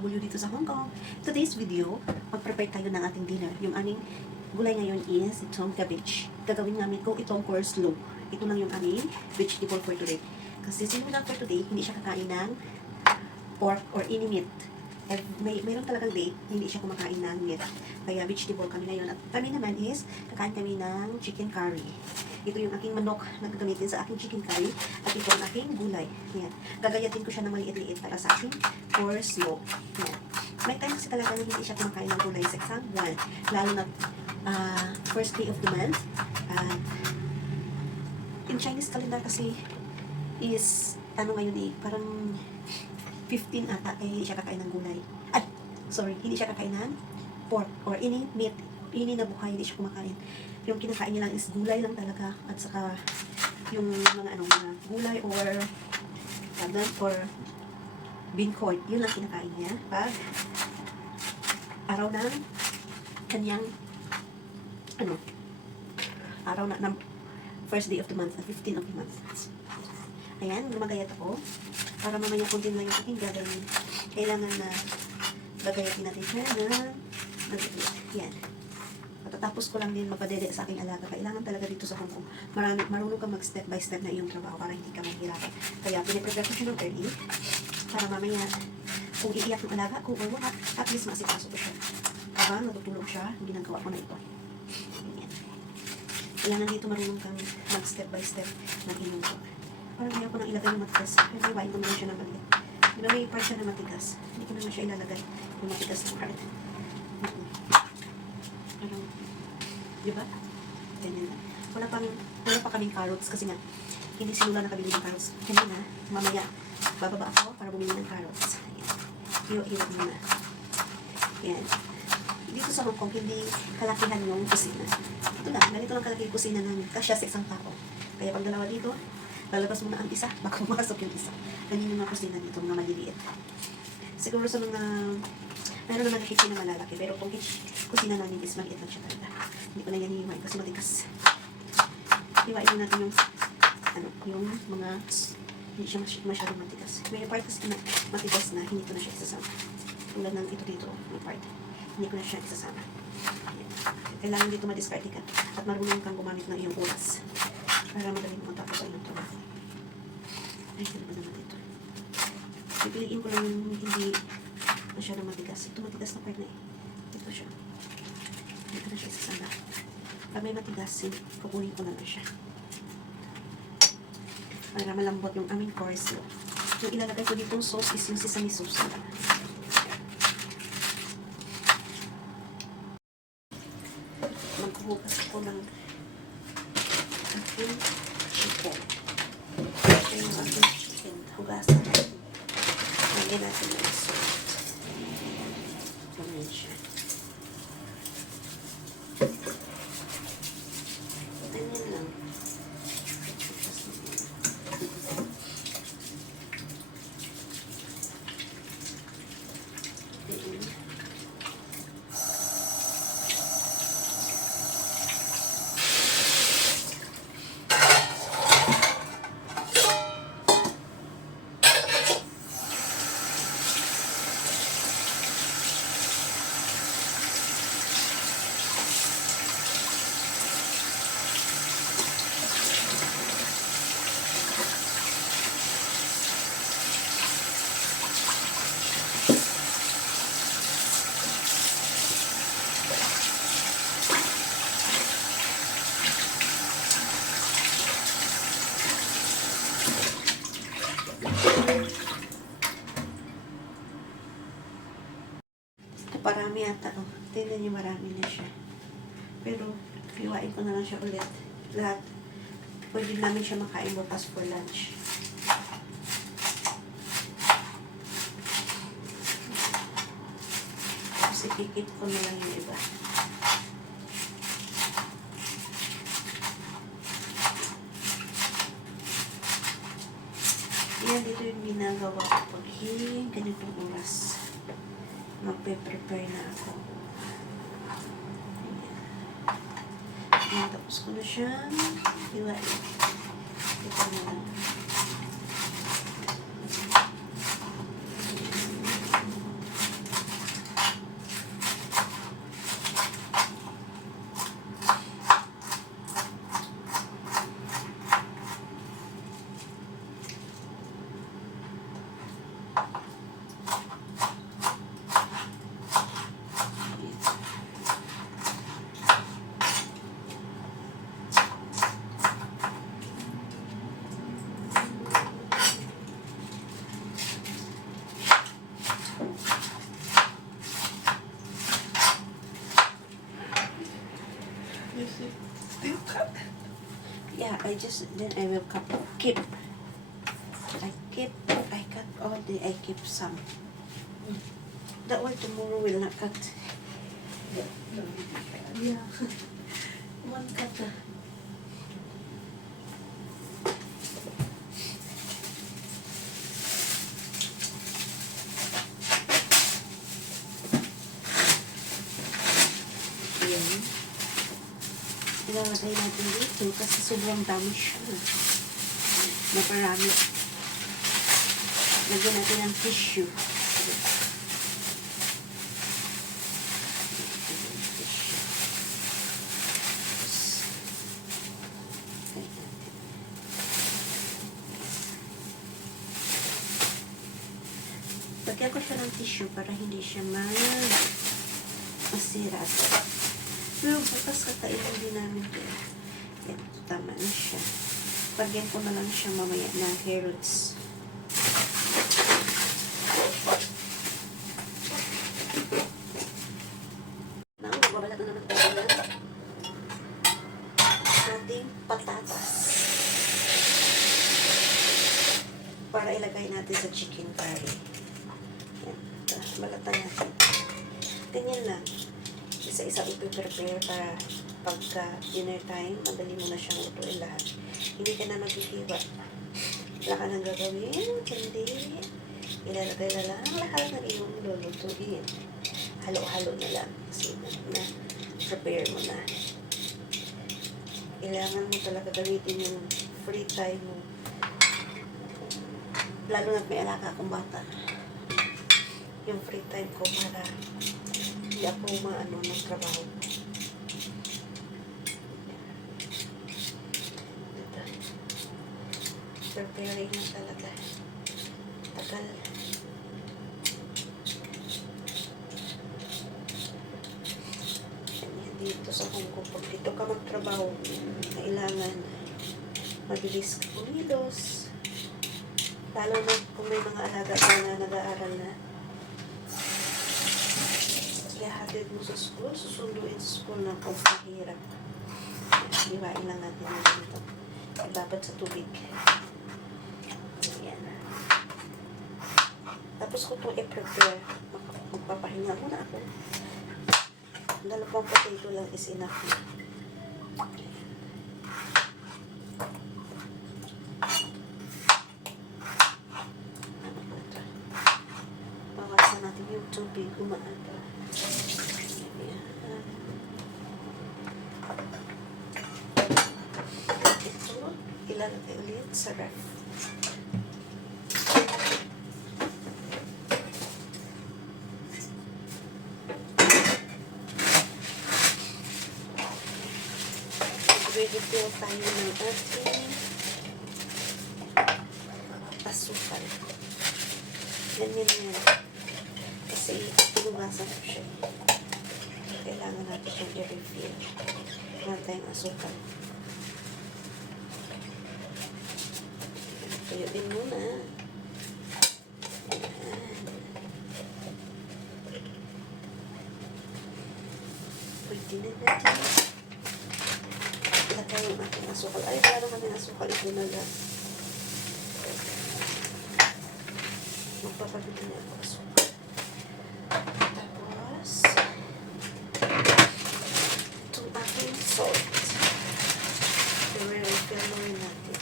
OFW dito sa Hong Kong. Today's video, mag-prepare tayo ng ating dinner. Yung aming gulay ngayon is itong cabbage. Gagawin namin ko itong coleslaw. Ito lang yung aming vegetable for today. Kasi simula for today, hindi siya kakain ng pork or any meat. Mayroon talagang day, hindi siya kumakain ng meat. Kaya vegetable kami ngayon. At kami naman is, kakain kami ng chicken curry. Ito yung aking manok na gagamitin sa aking chicken curry. At ito ang aking gulay. Yan. Gagayatin ko siya ng maliit-liit para sa aking coleslaw. Yan. May time kasi talaga na hindi siya kumakain ng gulay sa isang buwan. Lalo na first day of the month. In Chinese calendar kasi is, ano ngayon eh, parang 15 ata, eh, hindi siya kakain ng gulay. Ay, sorry, hindi siya kakain ng pork or any meat, any na buhay, hindi siya kumakain. Yung kinakain niya lang is gulay lang talaga, at saka yung mga ano, mga gulay or bean curd, yun lang kinakain niya pag araw ng kanyang araw na first day of the month, 15 of the month. Ayan, gumagayat ako. Para mamaya kunti lang yung aking gagawin. Kailangan na gagayatin natin siya na yan. Patatapos ko lang din magpadede sa aking alaga. Kailangan talaga dito sa Hong Kong. Marunong ka mag-step by step na iyong trabaho para hindi ka mahirapan. Kaya piniprepare ko siya ng early. Para mamaya, kung iiyak ng alaga ko or wala, at least masikaso ko siya. Habang natutulog siya, ginagawa ko na ito. Yan. Kailangan dito marunong kang mag-step by step ng iyong work. Parang ayaw ko nang ilagay yung matigas. Pero iwain ko naman siya ng maliit. Di ba may part siya na matigas? Hindi ko naman siya ilalagay yung matigas na part. Parang, di ba? Ganyan lang. Wala pa kaming carrots kasi nga, hindi sinula nakabili ng carrots. Kanina, mamaya, bababa ako para bumili ng carrots. Hiwa-hiwa muna. Yan. Dito sa Hong Kong, hindi kalakihan yung kusina. Ito lang, ganito lang kalaki yung kusina namin. Kasya sa isang tao. Kaya pag dalawa dito, lalabas mo na ang isa, baka pumasok yung isa. Ganyan yung mga kusina dito, mga maliliit. Siguro sa mga, meron naman kitchen na malalaki, pero kung kusina namin is maliit lang siya talaga. Hindi ko na yan hiwain kasi matigas. Hiwain natin yung, yung mga, hindi siya masyadong matigas. May part kasi na matigas na, hindi ko na siya isasama. Tulad ng ito dito, may part. Hindi ko na siya isasama. Kailangan dito madiskarte ka at marunong kang gumamit ng iyong oras para magaling mo tapos ang iyong trabaho. Ay, ano ba naman ito? Pipiliin ko lang yung hindi masyadong matigas. Ito matigas na part na eh. Ito siya. Hindi ko na siya isasama. Pag may matigas, kukunin ko na lang siya. Para malambot yung aming coleslaw. Yung ilalagay ko ditong sauce is yung sesame sauce. Maghuhugas ako ng aking chicken. Ito yung aking chicken. Hugasan natin. Lagyan natin ng salt. Ganyan siya. Ganyan lang. Parami ata. Oh. Tingnan niyo, marami na siya. Pero, hiwain ko na lang siya ulit. Lahat. Pwede namin siya makain bukas for lunch. Tapos, ikikip ko na lang yung iba. Yan, dito yung ginagawa ko pag ganitong oras. Magpe-prepare na ako. Ayan. Tapos ko na siyang hiwain. Ito na lang. then I will keep. I cut all I keep some. That one tomorrow will not cut. Yeah. One cut. Ayan. Ilalagay natin dito kasi sobrang dami siya. Naparami. Lagyan natin ng tissue. Lagyan ko siya ng tissue para hindi siya masira. Pero bukas kakainin din namin ito. Yan, tama na siya. Lagyan ko na lang siya mamaya ng carrots. Babalat na naman tayo na ating patatas para ilagay natin sa chicken curry. Yan, balatan natin. Ganyan lang. Isa-isa ipiprepare para pagka dinner time, madali mo na siyang lutuin lahat. Hindi ka na maghihiwa. Wala ka nang gagawin, kundi ilalagay na lang lahat ng iyong lulutuin. Halo-halo na lang. Kasi na-prepare mo na. Kailangan mo talaga gamitin yung free time mo. Lalo na may alaga akong bata. Yung free time ko para hindi ako ng trabaho. Preparing na talaga. Tagal. Dito sa Hong Kong, pag dito ka magtrabaho, kailangan mabilis ka kumilos. Lalo na kung may mga alaga ka na nag-aaral na. Ihahatid mo sa school, susunduin sa school na kung mahirap. Iwain lang natin na dito. Ibabad sa tubig. Ayan. Tapos ko ito i-prepare. Magpapahinga muna ako. Dalawang potato lang is enough. Bawasan natin yung tubig. Umaaga. Ito, ilalagay ulit sa ref. Refill tayo ng ating asukal. Ganyan yan. Kasi pinugasan ko siya. Kailangan natin siyang i-refill. Meron tayong asukal. Tuyuin muna. Pwede na natin. Ilagay yung ating asukal. Ay, wala naman yung asukal. Ito na lang. Magpapagod na ako asukal. Tapos, itong ating salt. I-refill mo rin natin.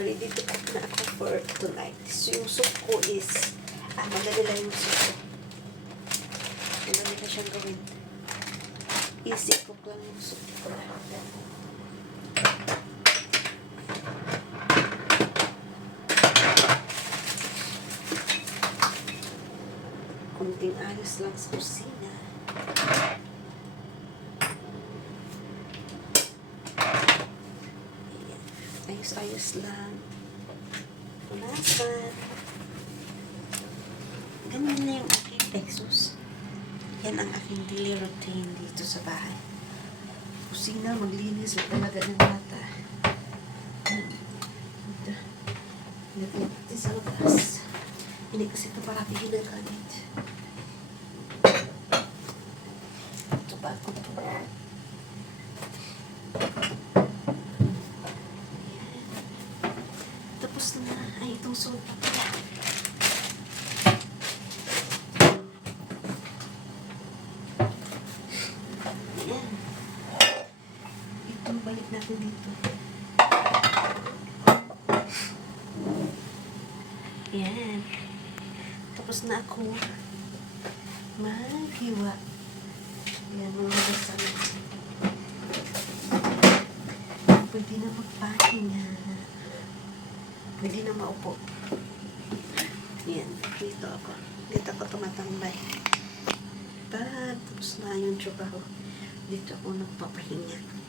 Ready to cook na ako for tonight. So, yung soup ko is, madali lang yung soup ko. Madali na siyang gawin. Easy cook lang yung soup ko. Kunting ayos lang sa kusina. Ayos lang. Punasan. Ganyan na yung aking Texas. Yan ang aking daily routine dito sa bahay. Kusina, maglinis, magpalaga ng bata. Ito sa labas. Hindi kasi ito parati ginagamit. Ito ba ako ito? Tapos na. Ay, itong soap pa pala. Ayan. Ito, balik natin dito. Ayan. Tapos na ako maghiwa. Ayan, mga basan. Pwede na magpahinga. Pwede na maupo. Ayan, dito ako. Dito ako tumatambay. Tapos na yung trabaho. Dito ako nagpapahinga.